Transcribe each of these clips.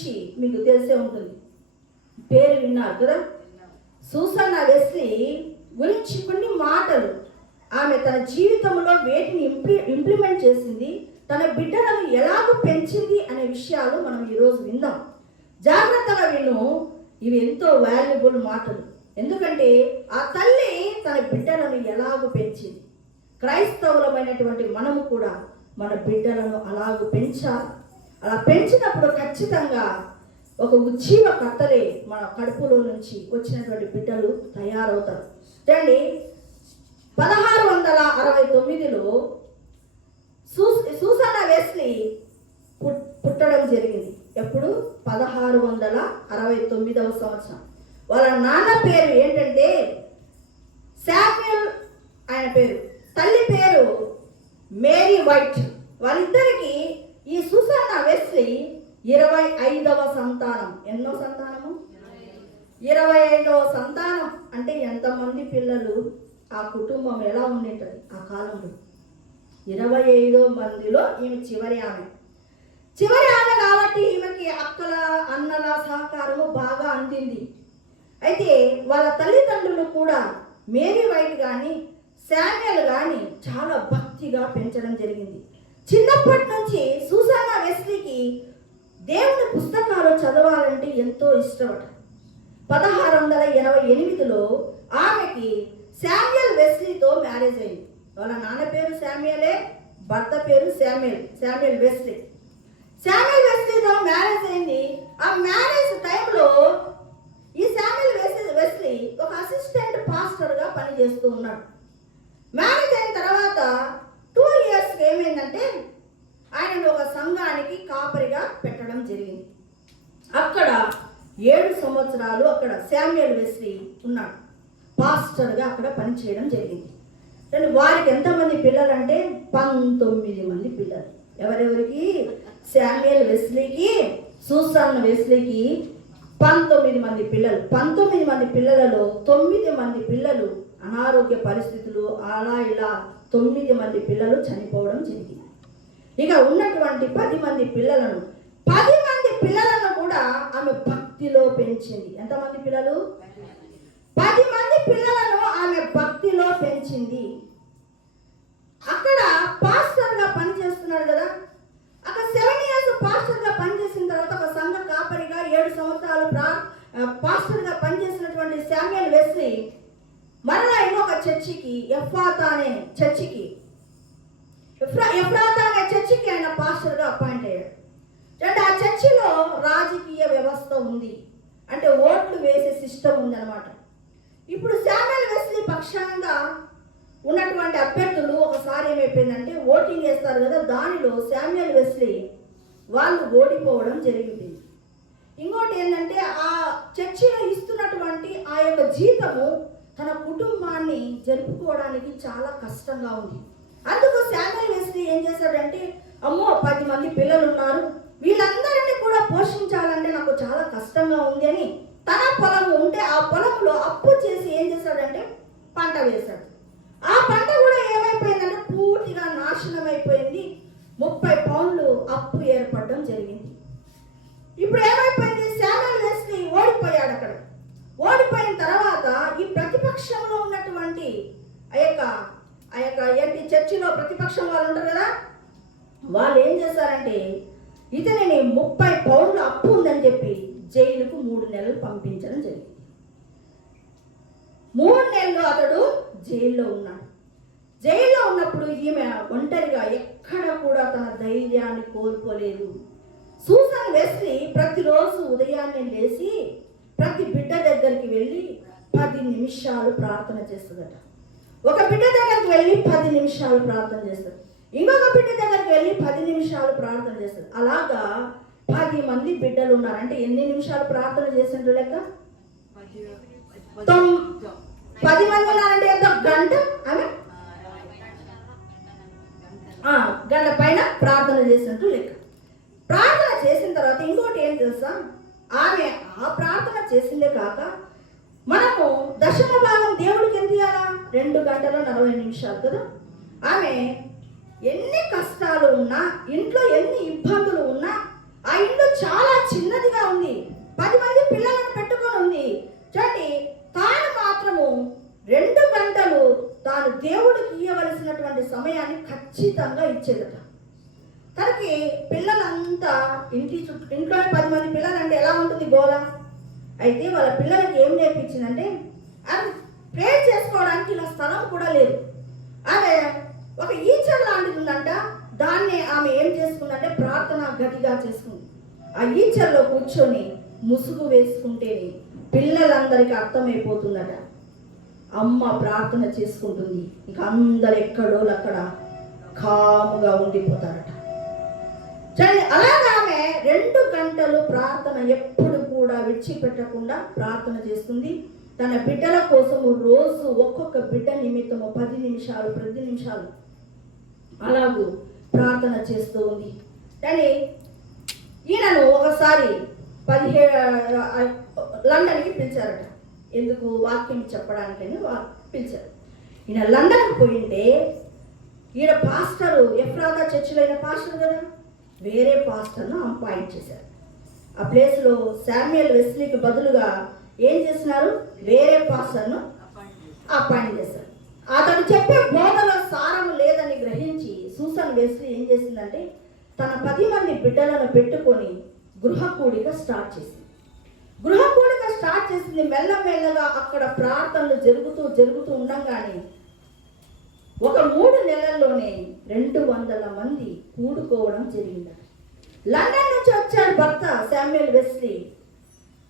గురించి మీకు తెలిసే ఉంటుంది, పేరు విన్నారు కదా. సూసన్నా వెస్లీ గురించి కొన్ని మాటలు, ఆమె తన జీవితంలో వేటిని ఇంప్లిమెంట్ చేసింది, తన బిడ్డలను ఎలాగో పెంచింది అనే విషయాలు మనం ఈరోజు విందాం. జాగ్రత్తగా విను, ఇవి ఎంతో వాల్యుబుల్ మాటలు. ఎందుకంటే ఆ తల్లి తన బిడ్డలను ఎలాగో పెంచింది. క్రైస్తవులమైనటువంటి మనము కూడా మన బిడ్డలను అలాగూ పెంచాలి. అలా పెంచినప్పుడు ఖచ్చితంగా ఒక ఉజ్జీవకర్తలే మన కడుపులో నుంచి వచ్చినటువంటి బిడ్డలు తయారవుతారు. చూడండి, 1669లో సూసన్నా వెస్లీ పుట్టడం జరిగింది. ఎప్పుడు? 1669వ సంవత్సరం. వాళ్ళ నాన్న పేరు ఏంటంటే శామ్యూల్, ఆయన పేరు. తల్లి పేరు మేరీ వైట్. వాళ్ళిద్దరికి ఈ సూసన్నా వెస్లీ 25వ సంతానం. ఎన్నో సంతానము? 25వ సంతానం. అంటే ఎంతమంది పిల్లలు? ఆ కుటుంబం ఎలా ఉండేటది ఆ కాలంలో? 25 మందిలో ఈమె చివరి ఆమె కాబట్టి ఈమెకి అక్కల అన్నల సహకారము బాగా అందింది. అయితే వాళ్ళ తల్లిదండ్రులు కూడా మేరీ వైట్ కానీ శామ్యూల్ కానీ చాలా భక్తిగా పెంచడం జరిగింది. చిన్నప్పటి నుంచి సూసన్నా వెస్లీకి దేవుని పుస్తకాలు చదవాలంటే ఎంతో ఇష్టపడ. 1688లో ఆమెకి శామ్యూల్ వెస్లీతో మ్యారేజ్ అయింది. వాళ్ళ నాన్న పేరు శామ్యూలే, భర్త పేరు శామ్యూల్ వెస్లీ. శామ్యూల్ వెస్లీతో మ్యారేజ్ అయింది. ఆ మ్యారేజ్ టైంలో ఈ శామ్యూల్ వెస్లీ ఒక అసిస్టెంట్ పాస్టర్గా పనిచేస్తూ ఉన్నాడు. మ్యారేజ్ అయిన తర్వాత 2 years ఏమైందంటే ఆయనను ఒక సంఘానికి కాపరిగా పెట్టడం జరిగింది. అక్కడ 7 సంవత్సరాలు అక్కడ శామ్యూల్ వెస్లీ ఉన్నాడు, పాస్టర్గా అక్కడ పనిచేయడం జరిగింది. వారికి ఎంతమంది పిల్లలు అంటే 19 మంది పిల్లలు. ఎవరెవరికి? శామ్యూల్ వెస్లీకి, సూసన్నా వెస్లీకి 19 మంది పిల్లలు. 19 మంది పిల్లలలో 9 మంది పిల్లలు అనారోగ్య పరిస్థితులు, అలా ఇలా 9 మంది పిల్లలు చనిపోవడం జరిగింది. ఇక ఉన్నటువంటి 10 మంది పిల్లలను కూడా ఆమె భక్తిలో పెంచింది. ఎంతమంది పిల్లలు? 10 మంది పిల్లలను ఆమె భక్తిలో పెంచింది. అక్కడ పాస్టర్గా పనిచేస్తున్నాడు కదా. అక్కడ 7 years పాస్టర్గా పనిచేసిన తర్వాత ఒక సంఘ కాపరిగా 7 సంవత్సరాలు పాస్టర్గా పనిచేసినటువంటి శామ్యూల్ వెస్లీ మరలా ఇంకొక చర్చికి, ఎఫ్రాతా అనే చర్చికి ఆయన పాస్టర్గా అపాయింట్ అయ్యాడు. అంటే ఆ చర్చిలో రాజకీయ వ్యవస్థ ఉంది, అంటే ఓట్లు వేసే సిస్టమ్ ఉందన్నమాట. ఇప్పుడు శామ్యూల్ వెస్లీ పక్షంగా ఉన్నటువంటి అభ్యర్థులు ఒకసారి ఏమైపోయిందంటే ఓటింగ్ వేస్తారు కదా, దానిలో శామ్యూల్ వెస్లీ వాళ్ళు ఓడిపోవడం జరిగింది. ఇంకోటి ఏంటంటే ఆ చర్చిలో ఇస్తున్నటువంటి ఆ యొక్క జీతము తన కుటుంబాన్ని జరుపుకోవడానికి చాలా కష్టంగా ఉంది. అందుకు శామ్యూల్ వెస్లీ ఏం చేశాడంటే, అమ్మో 10 మంది పిల్లలు ఉన్నారు, వీళ్ళందరినీ కూడా పోషించాలంటే నాకు చాలా కష్టంగా ఉంది అని తన పొలం ఉంటే ఆ పొలంలో అప్పు చేసి ఏం చేశాడంటే పంట వేశాడు. ఆ పంట కూడా ఏమైపోయిందంటే పూర్తిగా నాశనం అయిపోయింది. 30 పౌండ్లు అప్పు ఏర్పడడం జరిగింది. ఇప్పుడు ఏమైపోయింది? శామ్యూల్ వెస్లీ ఓడిపోయాడు. అక్కడ ఓడిపోయిన తర్వాత ఈ ప్రతిపక్షంలో ఉన్నటువంటి ఆ యొక్క ఏంటి చర్చిలో ప్రతిపక్షం వాళ్ళు ఉంటారు కదా, వాళ్ళు ఏం చేశారంటే ఇతనిని 30 పౌండ్లు అప్పు ఉందని చెప్పి జైలుకు 3 నెలలు పంపించడం జరిగింది. 3 నెలలు అతడు జైల్లో ఉన్నాడు. జైల్లో ఉన్నప్పుడు ఈమె ఒంటరిగా ఎక్కడ కూడా తన ధైర్యాన్ని కోల్పోలేదు. సూసన్నా వెస్లీ ప్రతిరోజు ఉదయాన్నే లేచి ప్రతి బిడ్డ దగ్గరికి వెళ్ళి 10 నిమిషాలు ప్రార్థన చేస్తుందట. ఒక బిడ్డ దగ్గరికి వెళ్ళి 10 నిమిషాలు ప్రార్థన చేస్తుంది, ఇంకొక బిడ్డ దగ్గరికి వెళ్ళి 10 నిమిషాలు ప్రార్థన చేస్తుంది. అలాగా 10 మంది బిడ్డలు ఉన్నారు. అంటే ఎన్ని నిమిషాలు ప్రార్థన చేసిండ్రు లెక్క? 10 మంది ఉన్నారంటే ఎంత? గంట. ఆమె గంట పైన ప్రార్థన చేసినట్టు లెక్క. ప్రార్థన చేసిన తర్వాత ఇంకోటి ఏం తెలుసా, ఆమె ఆ ప్రార్థన చేసిందే కాక మనము దశమ భాగం దేవుడికి ఎంత ఇవ్వాలా? 2 గంటల 40 నిమిషాలు కదా. ఆమె ఎన్ని కష్టాలు ఉన్నా, ఇంట్లో ఎన్ని ఇబ్బందులు ఉన్నా, ఆ ఇల్లు చాలా చిన్నదిగా అంతా ఇంట్లో 10 మంది పిల్లలంటే ఎలా ఉంటుంది గోల. అయితే వాళ్ళ పిల్లలకి ఏం నేర్పించిందంటే అది ప్రేయర్ చేసుకోవడానికి ఇలా స్థలం కూడా లేదు. అదే ఒక ఈచర్ లాంటిది ఉందంట, దాన్ని ఆమె ఏం చేసుకుందంటే ప్రార్థన గదిగా చేసుకుంది. ఆ ఈచర్లో కూర్చొని ముసుగు వేసుకుంటేనే పిల్లలందరికీ అర్థమైపోతుందట, అమ్మ ప్రార్థన చేసుకుంటుంది. ఇక అందరు ఎక్కడో అక్కడ కాముగా ఉండిపోతారట. సరే, అలాగా ఆమె 2 గంటలు ప్రార్థన ఎప్పుడు కూడా విడిచిపెట్టకుండా ప్రార్థన చేస్తుంది. తన బిడ్డల కోసము రోజు ఒక్కొక్క బిడ్డ నిమిత్తము 10 నిమిషాలు, 10 నిమిషాలు అలాగూ ప్రార్థన చేస్తూ ఉంది. కానీ ఈయనను ఒకసారి 17 లండన్కి పిలిచారట. ఎందుకు? వాక్యం చెప్పడానికని పిలిచారు. ఈయన లండన్కి పోయింటే ఈయన పాస్టరు, ఎఫ్రాతా చర్చిలో అయిన పాస్టర్ కదా, వేరే పాస్టర్ను అపాయింట్ చేశారు. ఆ ప్లేస్లో శామ్యుయల్ వెస్లీకి బదులుగా ఏం చేస్తున్నారు? వేరే పాస్టర్ను అపాయింట్ చేశారు. అతను చెప్పే బోధలో సారం లేదని గ్రహించి సూసన్ వెస్లీ ఏం చేసిందంటే తన 10 మంది బిడ్డలను పెట్టుకొని గృహ కూడిక స్టార్ట్ చేసింది. మెల్లమెల్లగా అక్కడ ప్రార్థనలు జరుగుతూ ఉండగానే ఒక 3 నెలల్లోనే 200 మంది కూడుకోవడం జరిగింది. లండన్ నుంచి వచ్చాడు భర్త శామ్యుయల్ వెస్లీ.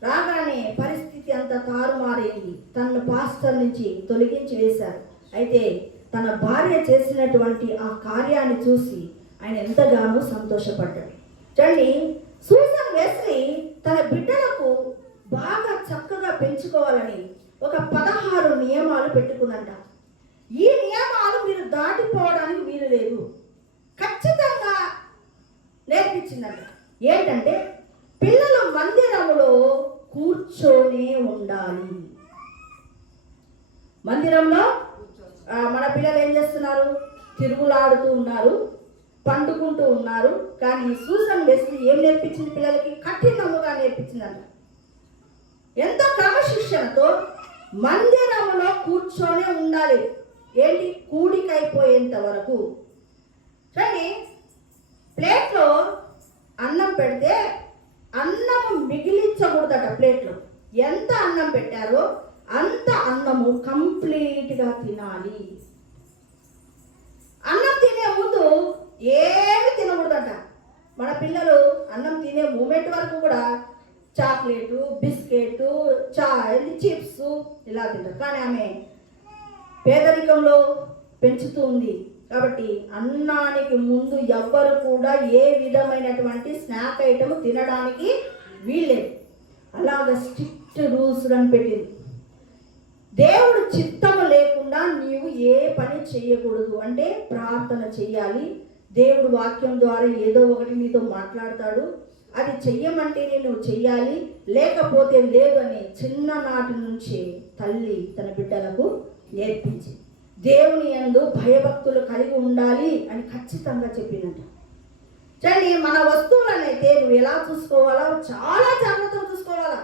రాగానే పరిస్థితి అంతా తారుమారైంది. తనను పాస్టర్ నుంచి తొలగించి వేశారు. అయితే తన భార్య చేసినటువంటి ఆ కార్యాన్ని చూసి ఆయన ఎంతగానో సంతోషపడ్డాడు. చూడండి, సూసన్ వెస్లీ తన బిడ్డలకు బాగా చక్కగా పెంచుకోవాలని ఒక 16 నియమాలు పెట్టుకుందంట. ఈ నియమాలు మీరు దాటిపోవడానికి వీలు లేదు, ఖచ్చితంగా నేర్పించిందంట. ఏంటంటే పిల్లలు మందిరములో కూర్చొనే ఉండాలి. మందిరంలో మన పిల్లలు ఏం చేస్తున్నారు? తిరుగులాడుతూ ఉన్నారు, పండుకుంటూ ఉన్నారు. కానీ సూసన్ వెస్లీ ఏం నేర్పించింది? పిల్లలకి కఠినముగా నేర్పించిందంట. ఎంతో క్రమశిక్షణతో మందిరంలో కూర్చొనే ఉండాలి. ఏంటి? కూడికైపోయేంత వరకు. కానీ ప్లేట్లో అన్నం పెడితే అన్నం మిగిలించకూడదట. ప్లేట్లో ఎంత అన్నం పెట్టారో అంత అన్నము కంప్లీట్గా తినాలి. అన్నం తినే ముందు ఏమి తినకూడదట. మన పిల్లలు అన్నం తినే మూమెంట్ వరకు కూడా చాక్లెట్, బిస్కెట్, చాయ్, చిప్స్ ఇలా తింటారు. కానీ ఆమె పేదరికంలో పెంచుతూ ఉంది కాబట్టి అన్నానికి ముందు ఎవ్వరు కూడా ఏ విధమైనటువంటి స్నాక్ ఐటమ్ తినడానికి వీల్లేదు. అలాగ స్ట్రిక్ట్ రూల్స్ అని పెట్టింది. దేవుడు చిత్తము లేకుండా నీవు ఏ పని చేయకూడదు. అంటే ప్రార్థన చెయ్యాలి. దేవుడు వాక్యం ద్వారా ఏదో ఒకటి నీతో మాట్లాడతాడు, అది చెయ్యమంటే నేను చెయ్యాలి, లేకపోతే లేదు అని చిన్ననాటి నుంచి తల్లి తన బిడ్డలకు నేర్పించి దేవుని యందు భయభక్తులు కలిగి ఉండాలి అని ఖచ్చితంగా చెప్పిందంట. చూడండి, మన వస్తువులనైతే నువ్వు ఎలా చూసుకోవాలో చాలా జాగ్రత్తగా చూసుకోవాలా.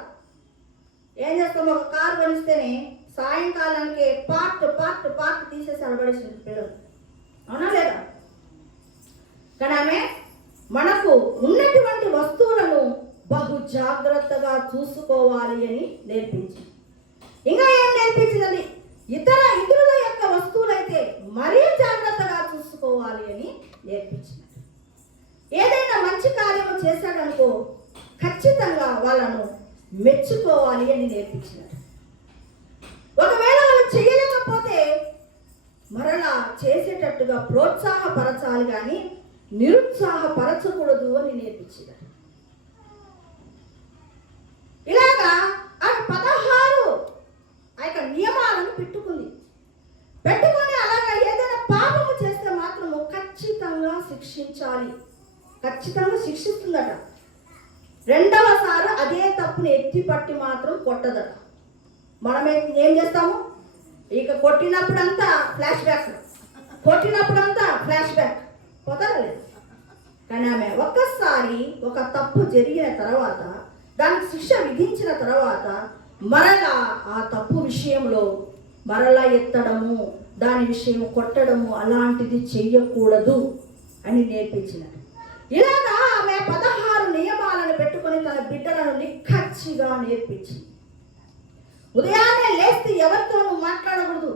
ఏం చేస్తాం? ఒక కారు కొనిస్తేనే సాయంకాలానికి పార్ట్ తీసేసి అడబడేసింది పిల్లలు, అవునా లేదా? కానీ ఆమె మనకు ఉన్నటువంటి వస్తువులను బహు జాగ్రత్తగా చూసుకోవాలి అని నేర్పించింది. ఇంకా ఏం నేర్పించిందని? ఇతరుల యొక్క వస్తువులైతే మరీ జాగ్రత్తగా చూసుకోవాలి అని నేర్పించింది. ఏదైనా మంచి కార్యము చేశాడనుకో ఖచ్చితంగా వాళ్ళను మెచ్చుకోవాలి అని నేర్పించినాడు. ఒకవేళ వాళ్ళు చేయలేకపోతే మరలా చేసేటట్టుగా ప్రోత్సాహపరచాలి కానీ నిరుత్సాహపరచకూడదు అని నేర్పించినాడు. ఇలాగా ఆ 16 ఆ యొక్క నియమాలను పెట్టుకొని అలాగా ఏదైనా పాపము చేస్తే మాత్రము ఖచ్చితంగా శిక్షించాలి. ఖచ్చితంగా శిక్షిస్తుందట. 2వసారి అదే తప్పుని ఎత్తి పట్టి మాత్రం కొట్టదట. మనం ఏం చేస్తాము? ఇక కొట్టినప్పుడంతా ఫ్లాష్ బ్యాక్ కుదరలేదు. కానీ ఆమె ఒక్కసారి ఒక తప్పు జరిగిన తర్వాత, దానికి శిక్ష విధించిన తర్వాత మరలా ఆ తప్పు విషయంలో మరలా ఎత్తడము, దాని విషయం కొట్టడము అలాంటిది చెయ్యకూడదు అని నేర్పించినాడు. ఇలాగా ఆమె 16 నేర్పించి, ఉదయాన్నే లేస్తే ఎవరితోనూ మాట్లాడకూడదు,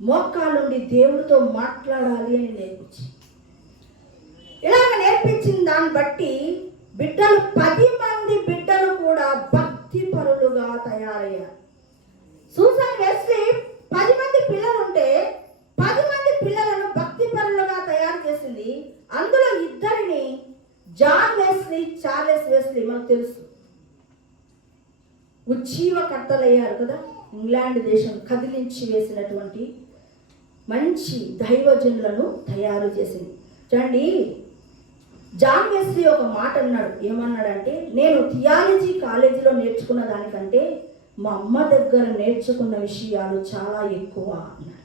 మోకాళ్ళుండి దేవుడితో మాట్లాడాలి అని నేర్పించి, ఇలాగ నేర్పించిన దాన్ని బట్టి బిడ్డలు 10 మంది బిడ్డలు కూడా భక్తి పరులుగా తయారయ్యారు. సూసన్ వెస్లీ 10 మంది పిల్లలు ఉంటే 10 మంది పిల్లలను భక్తి పరులుగా తయారు చేసింది. అందులో 2 జాన్ వెస్లీ, చార్లెస్ వెస్లీ మనకు తెలుసు. ఉజ్జీవకర్తలయ్యారు కదా, ఇంగ్లాండ్ దేశం కదిలించి వేసినటువంటి మంచి దైవజనులను తయారు చేసింది. చూడండి, జాన్ వెస్లీ ఒక మాట అన్నాడు. ఏమన్నాడంటే, నేను థియాలజీ కాలేజీలో నేర్చుకున్న దానికంటే మా అమ్మ దగ్గర నేర్చుకున్న విషయాలు చాలా ఎక్కువ అన్నాడు.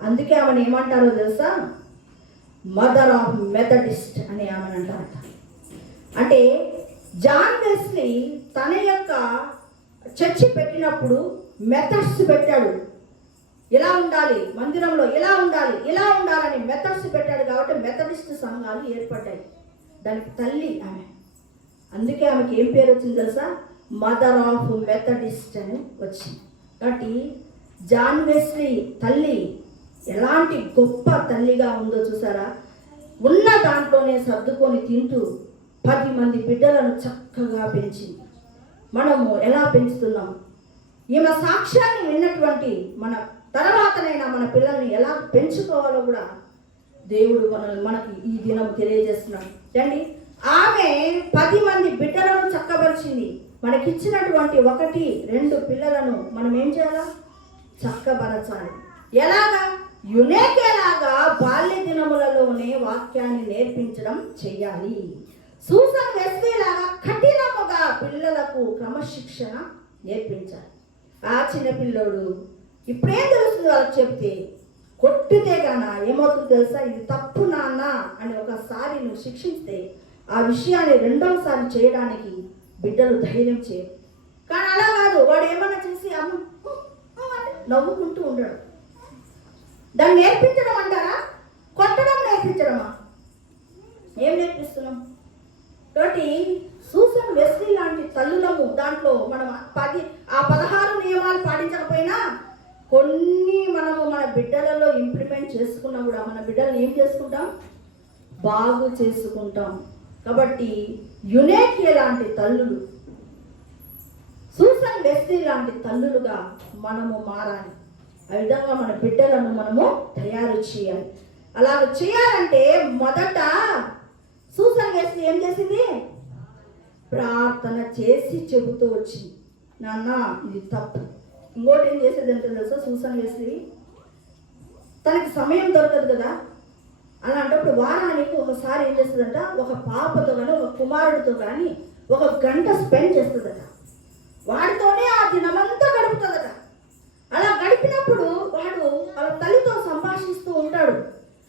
అందుకే ఆమెను ఏమంటారో తెలుసా, మదర్ ఆఫ్ మెథడిస్ట్ అని ఆమెను అంటారట. అంటే జాన్ వెస్లీ తన యొక్క చర్చి పెట్టినప్పుడు మెథడ్స్ పెట్టాడు. ఇలా ఉండాలి, మందిరంలో ఇలా ఉండాలి, ఇలా ఉండాలని మెథడ్స్ పెట్టాడు. కాబట్టి మెథడిస్ట్ సంఘాలు ఏర్పడ్డాయి. దానికి తల్లి ఆమె. అందుకే ఆమెకి ఏం పేరు వచ్చింది తెలుసా, మదర్ ఆఫ్ మెథడిస్ట్ అని వచ్చింది. కాబట్టి జాన్ వెస్లీ తల్లి ఎలాంటి గొప్ప తల్లిగా ఉందో చూసారా. ఉన్న దాంట్లోనే సర్దుకొని తింటూ 10 మంది బిడ్డలను చక్కగా పెంచింది. మనము ఎలా పెంచుతున్నాం? ఈమె సాక్ష్యాన్ని విన్నటువంటి మన తర్వాతనైనా మన పిల్లల్ని ఎలా పెంచుకోవాలో కూడా దేవుడు మనకి ఈ దినం తెలియజేస్తున్నాడు. చూడండి, ఆమె 10 మంది బిడ్డలను చక్కబరిచింది. మనకిచ్చినటువంటి 1, 2 పిల్లలను మనం ఏం చేయాలా? చక్కబరచాలి. ఎలాగా? యునేకేలాగా బాల్య దినములలోనే వాక్యాన్ని నేర్పించడం చెయ్యాలి. సూసన్ వెస్లీ లాగా కఠినముగా పిల్లలకు క్రమశిక్షణ నేర్పించాలి. ఆ చిన్న పిల్లోడు ఇప్పుడేం తెలుస్తుంది వాళ్ళకి చెప్తే, కొట్టితే గాన ఏమవుతుందో తెలుసా, ఇది తప్పు నాన్న అని ఒకసారి నువ్వు శిక్షిస్తే ఆ విషయాన్ని 2వసారి చేయడానికి బిడ్డలు ధైర్యం చేయరు. కానీ అలా కాదు, వాడు ఏమన్నా చేసి అమ్మ నవ్వుకుంటూ ఉండడు. దాన్ని నేర్పించడం అంటారా? కొట్టడం నేర్పించడమా? ఏం నేర్పిస్తున్నాం? కాబట్టి సూసన్ వెస్లీ లాంటి తల్లులము దాంట్లో మనం 16 నియమాలు పాటించకపోయినా కొన్ని మనము మన బిడ్డలలో ఇంప్లిమెంట్ చేసుకున్నా కూడా మన బిడ్డలను ఏం చేసుకుంటాం? బాగు చేసుకుంటాం. కాబట్టి యునేకే లాంటి తల్లులు, సూసన్ వెస్లీ లాంటి తల్లులుగా మనము మారాలి. ఆ విధంగా మన బిడ్డలను మనము తయారు చేయాలి. అలాగ చేయాలంటే మొదట సూసన్ వెస్లీ ఏం చేసింది? ప్రార్థన చేసి చెబుతూ వచ్చింది, నాన్న ఇది తప్పు. ఇంకోటి ఏం చేసేది అంటే తెలుసా, సూసన్ వెస్లీ తనకి సమయం దొరకదు కదా, అలాంటప్పుడు వారానికి ఒకసారి ఏం చేస్తుందంట, ఒక పాపతో కానీ ఒక కుమారుడితో కానీ 1 గంట స్పెండ్ చేస్తుందట. వాడితోనే ఆ దినమంతా గడుపుతుందట. అలా గడిపినప్పుడు వాడు వాళ్ళ తల్లితో సంభాషిస్తూ ఉంటాడు.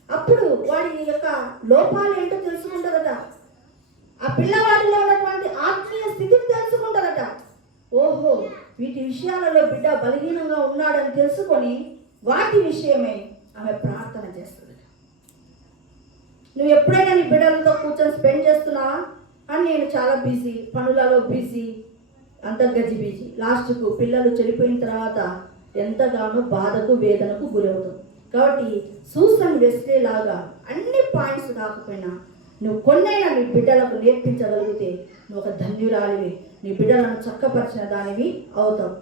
అప్పుడు వాడి యొక్క లోపాలు ఏంటో తెలుసుకుంటారట. ఆ పిల్లవాడిలో ఉన్నటువంటి ఆత్మీయ స్థితిని తెలుసుకుంటారట. ఓహో, వీటి విషయాలలో బిడ్డ బలహీనంగా ఉన్నాడని తెలుసుకొని వాటి విషయమే ఆమె ప్రార్థన చేస్తుందట. నువ్వు ఎప్పుడైనా నీ బిడ్డలతో కూర్చొని స్పెండ్ చేస్తున్నావా? అని నేను చాలా బిజీ, పనులలో బిజీ, అంత గజిబిజీ. లాస్ట్కు పిల్లలు చెడిపోయిన తర్వాత ఎంతగానో బాధకు వేదనకు గురవుతాం. కాబట్టి సూసన్ వెస్లీ లాగా అన్ని పాయింట్స్ కాకపోయినా నువ్వు కొన్నైనా నీ బిడ్డలకు నేర్పించగలిగితే నువ్వు ఒక ధన్యురాలివి, నీ బిడ్డలను చక్కపరిచిన దానివి అవుతావు.